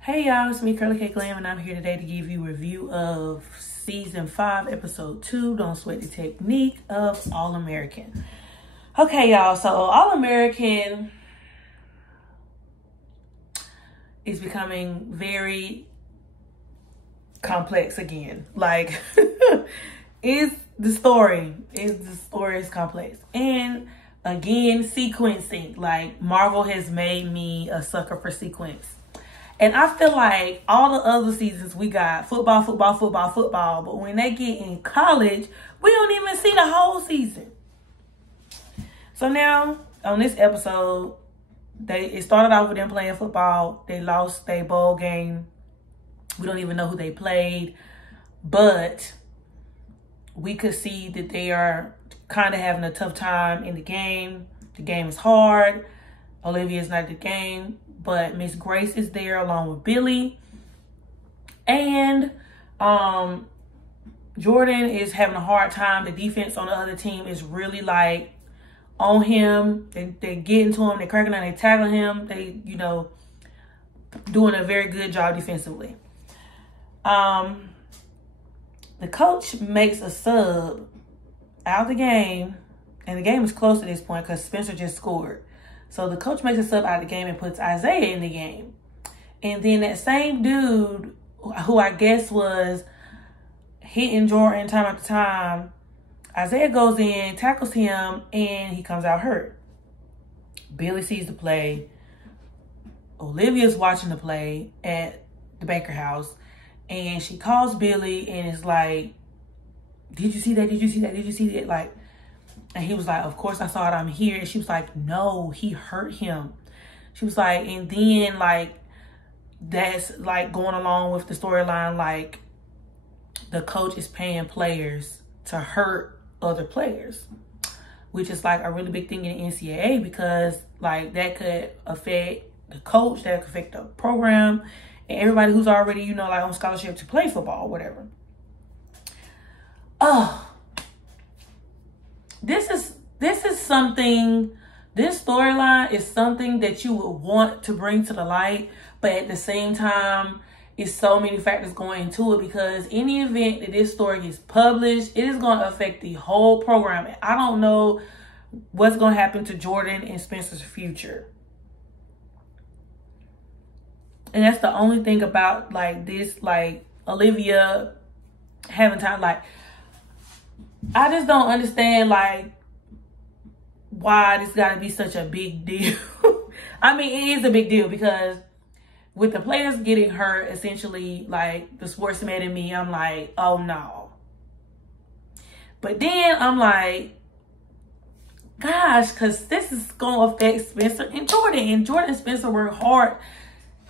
Hey y'all, it's me, Curly K Glam, and I'm here today to give you a review of Season 5, Episode 2, Don't Sweat the Technique of All-American. Okay, y'all, so All-American is becoming very complex again. Like, the story is complex. And again, sequencing. Like, Marvel has made me a sucker for sequence. And I feel like all the other seasons we got football. But when they get in college, we don't even see the whole season. So now, on this episode, it started off with them playing football. They lost their bowl game. We don't even know who they played. But we could see that they are kind of having a tough time in the game. The game is hard. Olivia's not at the game. But Miss Grace is there along with Billy. And Jordan is having a hard time. The defense on the other team is really like on him. They get into him. They're cracking down. They tackling him. They, doing a very good job defensively. The coach makes a sub out of the game. And the game is close at this point because Spencer just scored. So the coach makes a sub out of the game and puts Isaiah in the game. And then that same dude, who I guess was hitting Jordan time after time, Isaiah goes in, tackles him, and he comes out hurt. Billy sees the play. Olivia's watching the play at the Baker house. And she calls Billy and is like, did you see that? Did you see that? Did you see that? Like, and he was like, of course I saw it, I'm here. And she was like, no, he hurt him. She was like, and then like, that's like going along with the storyline, like the coach is paying players to hurt other players, which is like a really big thing in the NCAA because like that could affect the coach, that could affect the program and everybody who's already, like on scholarship to play football or whatever. This storyline is something that you would want to bring to the light, but at the same time, it's so many factors going into it because in the event that this story gets published, it is going to affect the whole program. And I don't know what's going to happen to Jordan and Spencer's future. And that's the only thing about like this, like Olivia having time, like, I just don't understand, like, why this got to be such a big deal. I mean, it is a big deal because with the players getting hurt, essentially, like, the sportsman in me, I'm like, oh, no. But then I'm like, gosh, because this is going to affect Spencer and Jordan. And Jordan and Spencer work hard.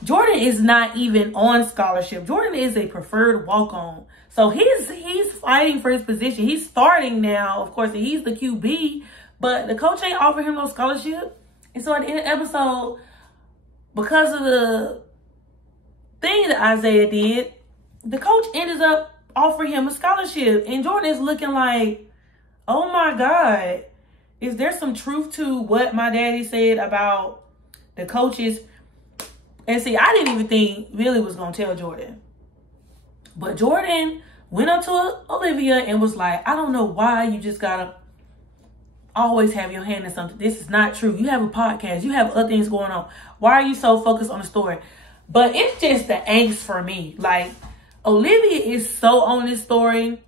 Jordan is not even on scholarship. Jordan is a preferred walk-on. So he's fighting for his position. He's starting now, of course, and he's the QB, but the coach ain't offering him no scholarship. And so at the end of the episode, because of the thing that Isaiah did, the coach ended up offering him a scholarship. And Jordan is looking like, oh my God, is there some truth to what my daddy said about the coaches? And see, I didn't even think Billy was going to tell Jordan. But Jordan went up to Olivia and was like, I don't know why you just got to always have your hand in something. This is not true. You have a podcast. You have other things going on. Why are you so focused on the story? But it's just the angst for me. Like, Olivia is so on this story.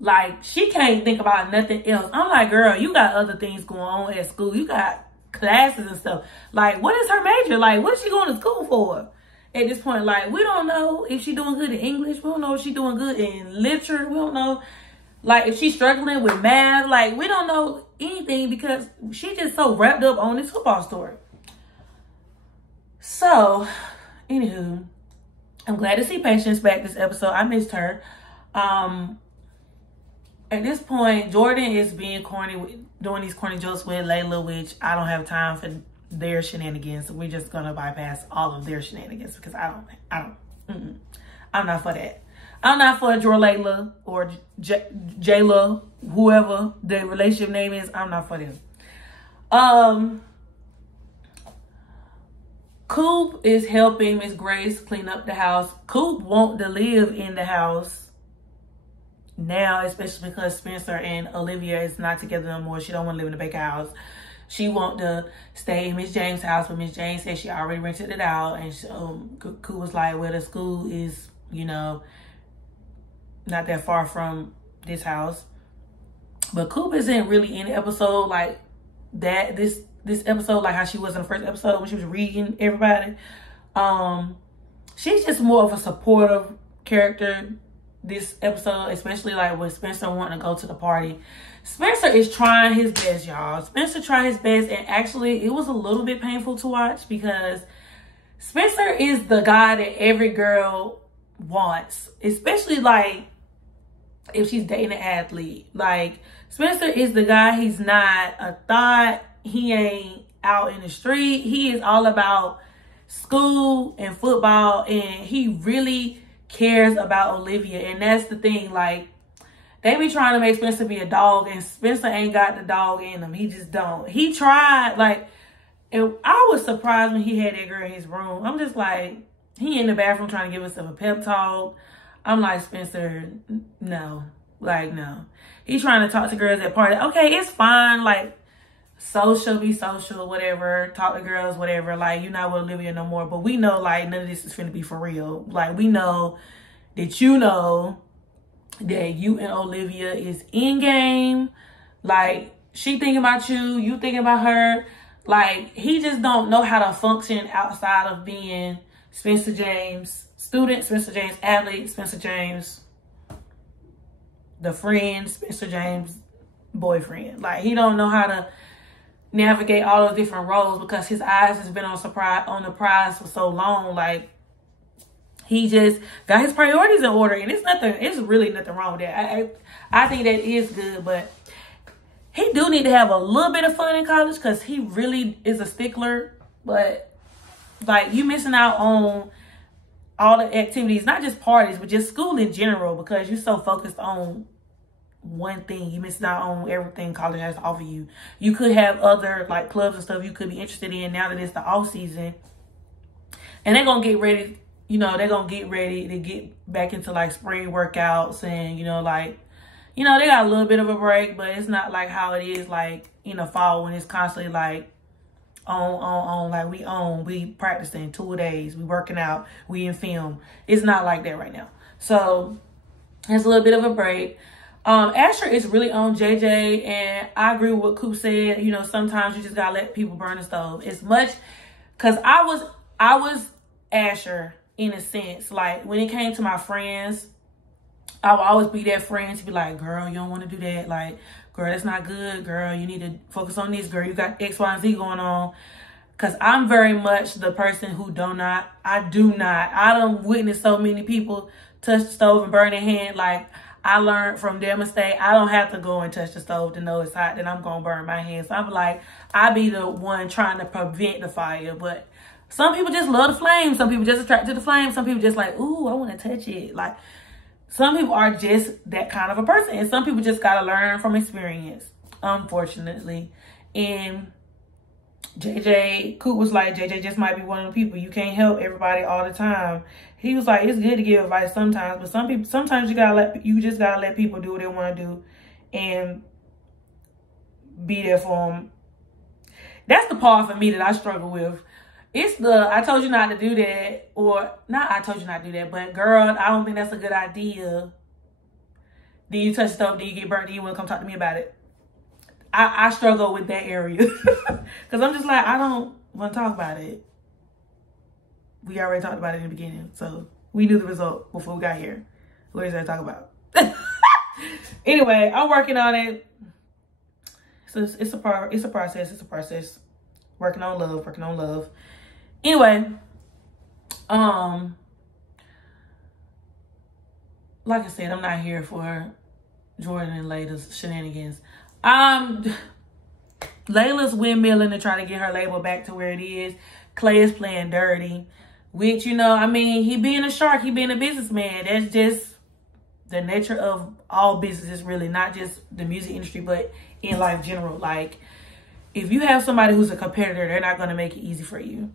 Like, she can't think about nothing else. I'm like, girl, you got other things going on at school. You got classes and stuff. Like, what is her major? Like, what is she going to school for? At this point, like, we don't know if she's doing good in English. We don't know if she's doing good in literature. We don't know, like, if she's struggling with math. Like, we don't know anything because she's just so wrapped up on this football story. So, anywho, I'm glad to see Patience back this episode. I missed her. At this point, Jordan is being corny, doing these corny jokes with Layla, which I don't have time for their shenanigans. So we're just gonna bypass all of their shenanigans because I'm not for that. I'm not for Layla or Jayla, whoever the relationship name is. I'm not for them. Coop is helping Miss Grace clean up the house. Coop want to live in the house now, especially because Spencer and Olivia is not together no more. She don't want to live in the Baker house. She want to stay in Miss James' house, but Miss James said she already rented it out. And Coop was like, well, the school is, you know, not that far from this house. But Coop isn't really in the episode like that. This episode, like how she was in the first episode when she was reading everybody. She's just more of a supportive character this episode, especially like with Spencer wanting to go to the party. Spencer is trying his best, y'all. Spencer tried his best, and actually it was a little bit painful to watch because Spencer is the guy that every girl wants, especially like if she's dating an athlete. Like, Spencer is the guy. He's not a thought. He ain't out in the street. He is all about school and football, and he really cares about Olivia. And that's the thing, like, they be trying to make Spencer be a dog, and Spencer ain't got the dog in him. He just don't. He tried, like, and I was surprised when he had that girl in his room. I'm just like, he in the bathroom trying to give himself a pep talk. I'm like, Spencer, no. Like, no. He's trying to talk to girls at party. Okay, it's fine. Like, social, be social, whatever. Talk to girls, whatever. Like, you're not with Olivia no more. But we know, like, none of this is finna be for real. Like, we know that you know that you and Olivia is in game. Like, she thinking about you. You thinking about her. Like, he just don't know how to function outside of being Spencer James student, Spencer James athlete, Spencer James the friend, Spencer James boyfriend. Like, he don't know how to navigate all those different roles because his eyes has been on the prize for so long. Like, he just got his priorities in order, and it's really nothing wrong with that. I think that is good, but he do need to have a little bit of fun in college because he really is a stickler. But, like, you missing out on all the activities, not just parties, but just school in general, because you're so focused on one thing. You missing out on everything college has to offer you. You could have other, like, clubs and stuff you could be interested in now that it's the off season. And they're going to get ready, you know, they're going to get ready to get back into, like, spring workouts and, you know, like, you know, they got a little bit of a break, but it's not like how it is, like, in the fall when it's constantly, like, like we practicing 2 days, we working out, we in film. It's not like that right now. So it's a little bit of a break. Asher is really on JJ, and I agree with what Coop said. You know, sometimes you just gotta let people burn the stove. As much, cause I was Asher in a sense. Like, when it came to my friends, I would always be that friend to be like, girl, you don't want to do that. Like, girl, that's not good. Girl, you need to focus on this. Girl, you got X, Y, and Z going on. Because I'm very much the person who I don't witness so many people touch the stove and burn their hand. Like, I learned from their mistake. I don't have to go and touch the stove to know it's hot, then I'm going to burn my hands. So I'm like, I be the one trying to prevent the fire. But some people just love the flame. Some people just attracted to the flame. Some people just like, ooh, I want to touch it. Like, some people are just that kind of a person. And some people just got to learn from experience, unfortunately. And Coop was like, JJ just might be one of the people. You can't help everybody all the time. He was like, it's good to give advice sometimes, but sometimes you just gotta let people do what they want to do and be there for them. That's the part for me that I struggle with. It's the, I told you not to do that, or not I told you not to do that, but girl, I don't think that's a good idea. Then you touch stuff, then you get burnt, then you want to come talk to me about it. I struggle with that area. Because I'm just like, I don't want to talk about it. We already talked about it in the beginning. So we knew the result before we got here. What is that to talk about? Anyway, I'm working on it. So it's a process. It's a process. Working on love. Anyway, like I said, I'm not here for Jordan and Layla's shenanigans. Layla's windmilling to try to get her label back to where it is. Clay is playing dirty, which, you know, I mean, he being a shark, he being a businessman. That's just the nature of all businesses, really, not just the music industry, but in life general. Like, if you have somebody who's a competitor, they're not going to make it easy for you.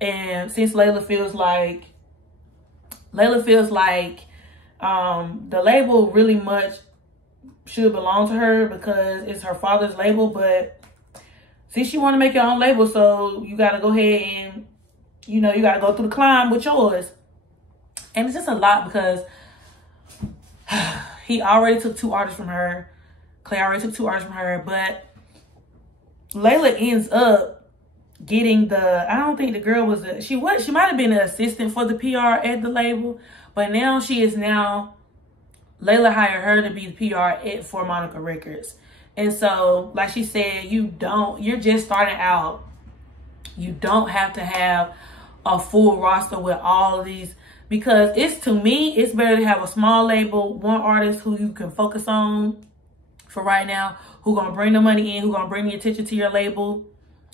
And since Layla feels like the label really much should belong to her because it's her father's label, but since you want to make your own label, so you got to go ahead and, you know, you got to go through the climb with yours. And it's just a lot because he already took 2 artists from her. Clay already took 2 artists from her, but Layla ends up getting the, I don't think the girl was, she might have been an assistant for the PR at the label, but now she is now, Layla hired her to be the PR for Monica Records. And so, like she said, you're just starting out. You don't have to have a full roster with all of these, because to me, it's better to have a small label, one artist who you can focus on for right now, who gonna bring the money in, who gonna bring the attention to your label,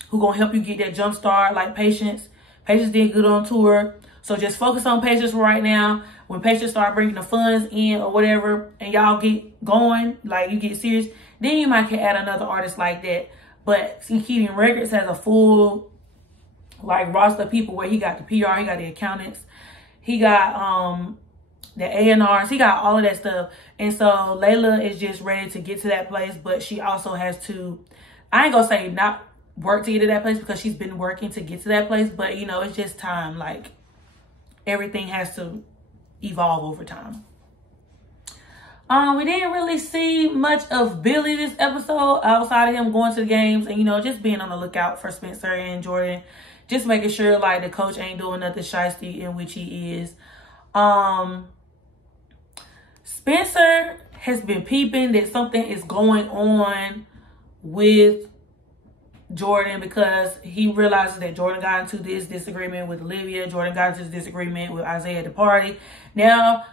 who gonna help you get that jump start, like Patience. Patience did good on tour. So just focus on Patience for right now. When Patience start bringing the funds in or whatever, and y'all get going, like you get serious, then you might can add another artist like that. But see, Keating Records has a full like roster of people where he got the PR, he got the accountants, he got the A&Rs, he got all of that stuff. And so Layla is just ready to get to that place, but she also has to, I ain't gonna say not work to get to that place, because she's been working to get to that place, but you know, it's just time. Like everything has to evolve over time. We didn't really see much of Billy this episode outside of him going to the games and, you know, just being on the lookout for Spencer and Jordan, just making sure like the coach ain't doing nothing shiesty, in which he is. Spencer has been peeping that something is going on with Jordan, because he realizes that Jordan got into this disagreement with Olivia. Jordan got into this disagreement with Isaiah at the party. Now,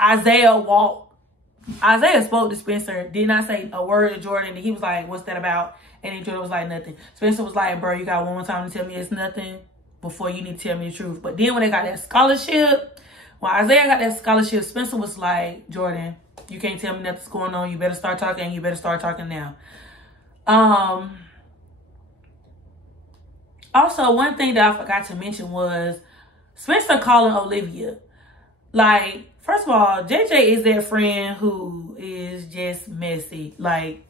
Isaiah spoke to Spencer, did not say a word to Jordan. And he was like, what's that about? And then Jordan was like, nothing. Spencer was like, bro, you got one more time to tell me it's nothing before you need to tell me the truth. But then when they got that scholarship, when Isaiah got that scholarship, Spencer was like, Jordan, you can't tell me nothing's going on. You better start talking, and you better start talking now. Also, one thing that I forgot to mention was Spencer calling Olivia. Like, first of all, JJ is that friend who is just messy. Like,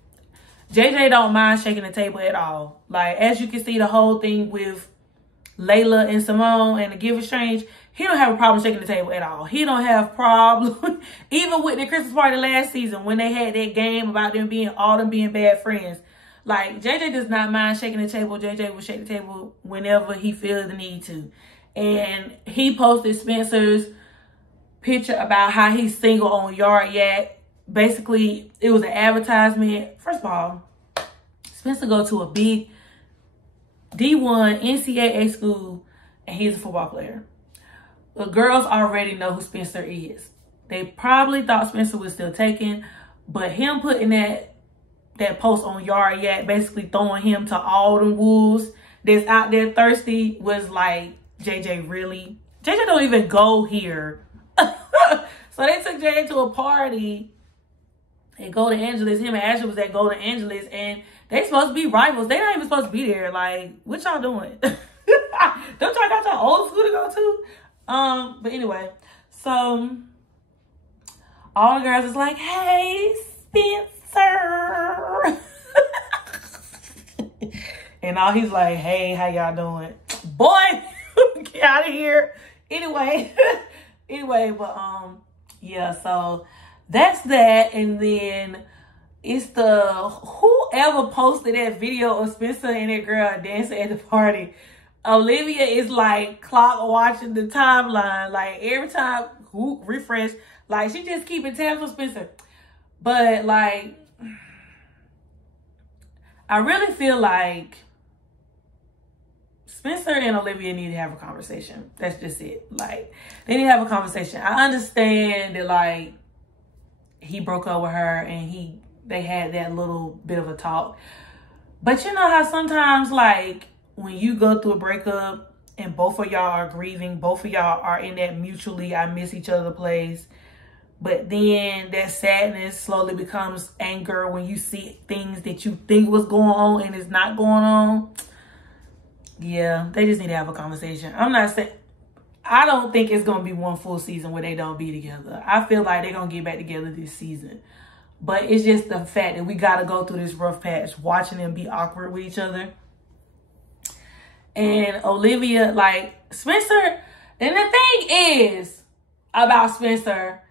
JJ don't mind shaking the table at all. Like, as you can see, the whole thing with Layla and Simone and the gift exchange, he don't have a problem shaking the table at all. He don't have problem. Even with the Christmas party last season, when they had that game about them being bad friends. Like, JJ does not mind shaking the table. JJ will shake the table whenever he feels the need to. And he posted Spencer's picture about how he's single on Yard Yak. Basically, it was an advertisement. First of all, Spencer go to a big D1 NCAA school, and he's a football player. The girls already know who Spencer is. They probably thought Spencer was still taken, but him putting that post on Yard Yak, basically throwing him to all the wolves that's out there thirsty, was like, JJ don't even go here. So they took JJ to a party at Golden Angeles. Him and Ashley was at Golden Angeles, and they supposed to be rivals. They not even supposed to be there. Like, what y'all doing? Don't y'all got your old school to go to? But anyway, so all the girls is like, hey, Spencer. And all he's like, hey, how y'all doing? Boy, get out of here. Anyway, but yeah, so that's that. And then it's whoever posted that video of Spencer and that girl dancing at the party. Olivia is like clock watching the timeline. Like every time, refresh. Like she just keeping tabs on Spencer. But like, I really feel like Spencer and Olivia need to have a conversation. That's just it. Like, they need to have a conversation. I understand that, like, he broke up with her and they had that little bit of a talk. But you know how sometimes, like, when you go through a breakup and both of y'all are grieving, both of y'all are in that mutually I miss each other place, but then that sadness slowly becomes anger when you see things that you think was going on and it's not going on. Yeah, they just need to have a conversation. I'm not saying, I don't think it's going to be one full season where they don't be together. I feel like they're going to get back together this season. But it's just the fact that we got to go through this rough patch, watching them be awkward with each other. And Olivia, like, Spencer, and the thing is about Spencer,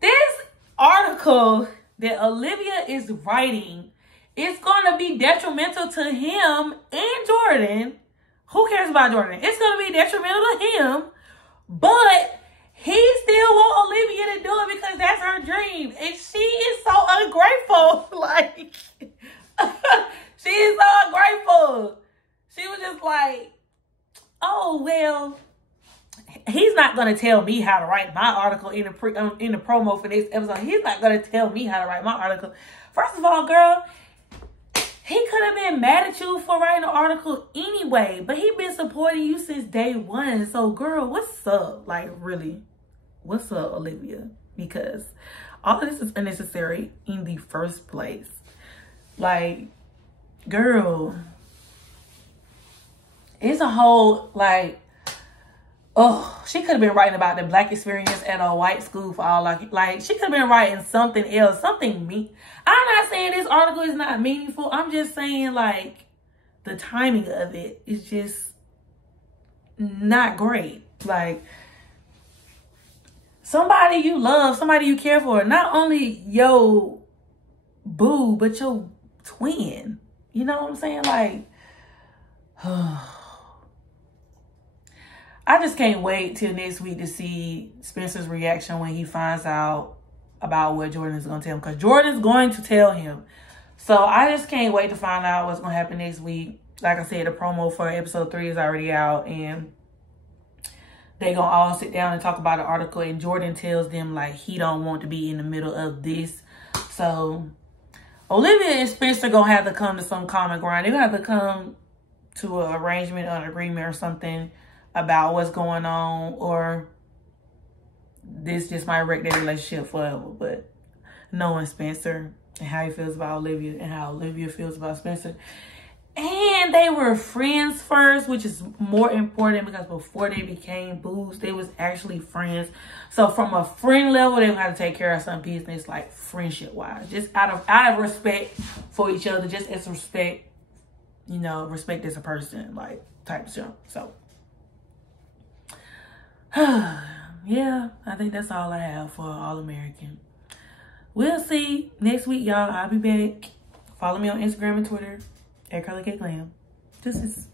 this article that Olivia is writing is going to be detrimental to him and Jordan. Who cares about Jordan? It's going to be detrimental to him, but he still want Olivia to do it because that's her dream. And she is so ungrateful. Like, she is so ungrateful. She was just like, oh, well, he's not going to tell me how to write my article in the promo for this episode. He's not going to tell me how to write my article. First of all, girl, he could have been mad at you for writing an article anyway, but he been supporting you since day one. So, girl, what's up? Like, really, what's up, Olivia? Because all of this is unnecessary in the first place. Like, girl, it's a whole, like, oh, she could have been writing about the Black experience at a white school for all like she could have been writing something else, something I'm not saying this article is not meaningful. I'm just saying, like, the timing of it is just not great. Like, somebody you love, somebody you care for, not only your boo, but your twin. You know what I'm saying? Like, I just can't wait till next week to see Spencer's reaction when he finds out about what Jordan is going to tell him. Because Jordan's going to tell him. So I just can't wait to find out what's going to happen next week. Like I said, the promo for episode 3 is already out. And they're going to all sit down and talk about the article. And Jordan tells them, like, he don't want to be in the middle of this. So Olivia and Spencer going to have to come to some common ground. They're going to have to come to an arrangement or an agreement or something about what's going on, or this just might wreck their relationship forever. But knowing Spencer and how he feels about Olivia and how Olivia feels about Spencer, and they were friends first, which is more important because before they became boos, they was actually friends. So from a friend level, they had to take care of some business, like friendship wise, just out of respect for each other, just as respect, you know, respect as a person, like, type of jump. So yeah, I think that's all I have for All American. We'll see next week, y'all. I'll be back. Follow me on Instagram and Twitter at Curly Cake Glam. This is